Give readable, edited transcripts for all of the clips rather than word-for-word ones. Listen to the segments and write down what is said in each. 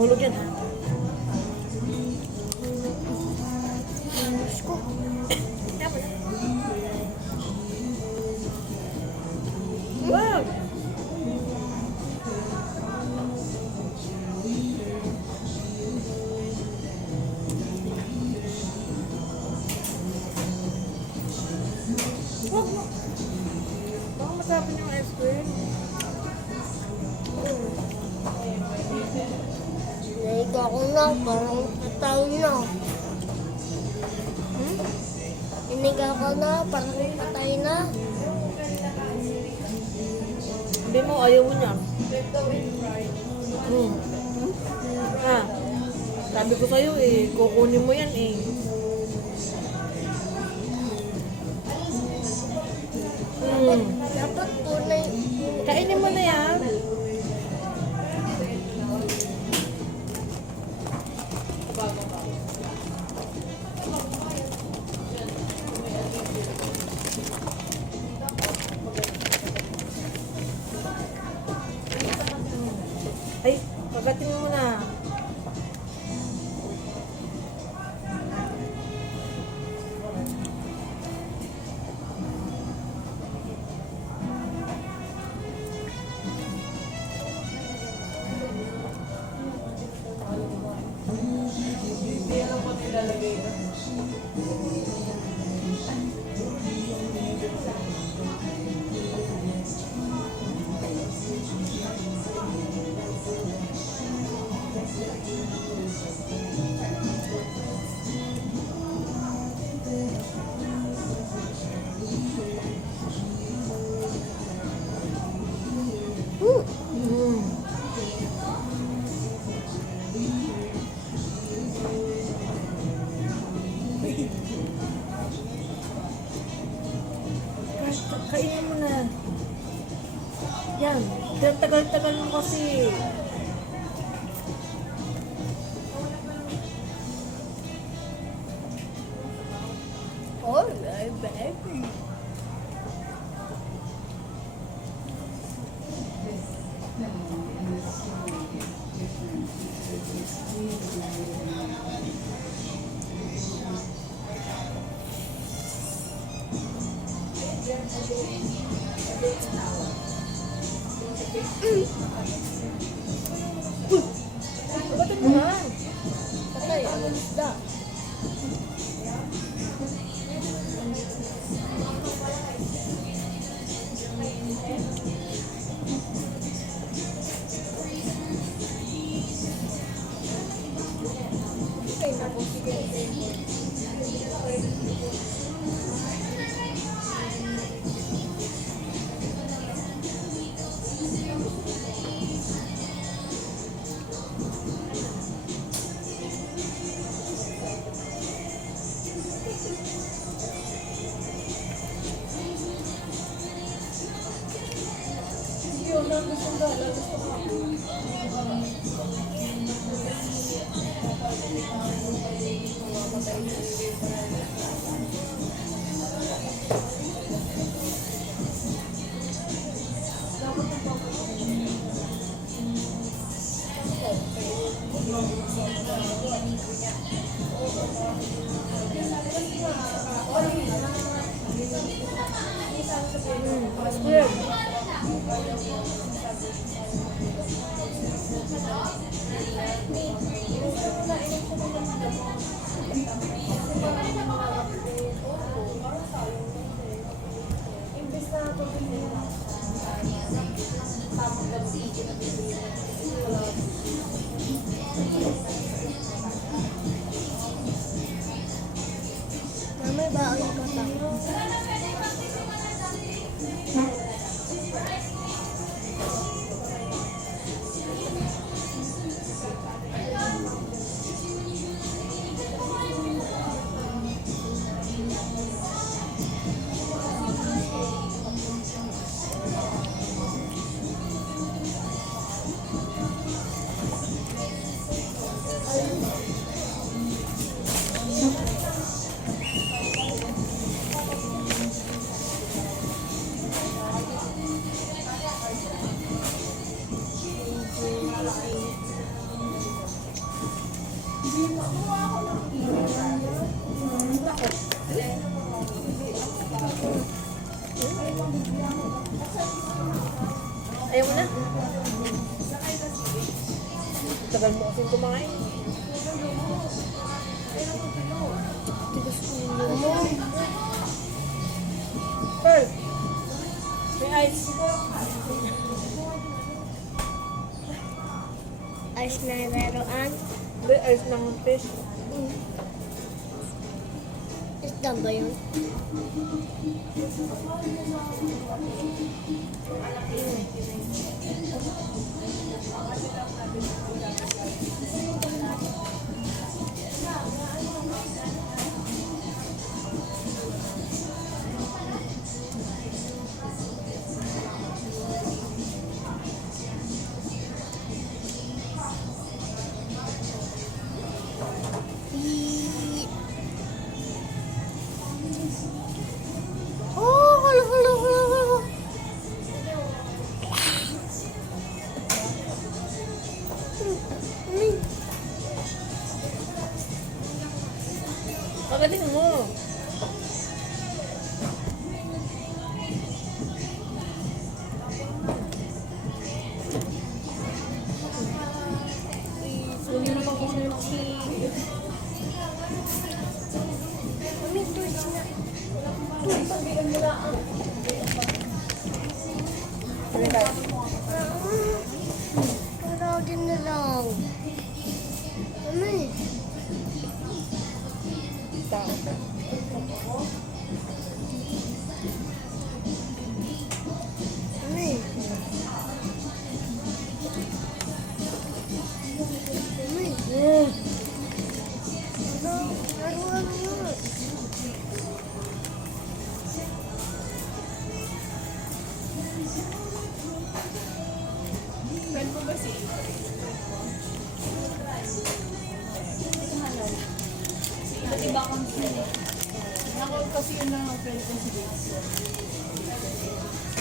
Hulog yan ha. Diyos ko. Tapos. Wow! Wag mo. Baka matapon yung ice cream. Naiga ko na, parang patay na. Iniga ko na, parang patay na. Hindi mo, ayaw mo niya. Ha? Sabi ko sa'yo eh, kukunin mo yan eh. Dapat tunay. Kainin mo na yan. Ay, pagatin mo na. Kainin mo na. Yan. Tagal-tagal mo kasi. Oh, my baby. Ba't mo na? Patay, ano isda? Okay, naku, sige. Mama, ba ang kata? Tagal mo kasing kumain. Tigas ulo mo. Pearl, may ice. Ayos na laruan. Hindi, ice ng fish. Isda ba yun? Oh, halo, halo, halo, halo. Pagaling mo. Huwag mo naman kasi yung Mami, torch na. Paragin na lang. Mami. tao. Mami. Mami. Ano? Friend mo ba si Iba't iba kang friend. Ako kasi yun lang ang friend ko si Vince.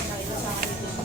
Nakita sa akin ito.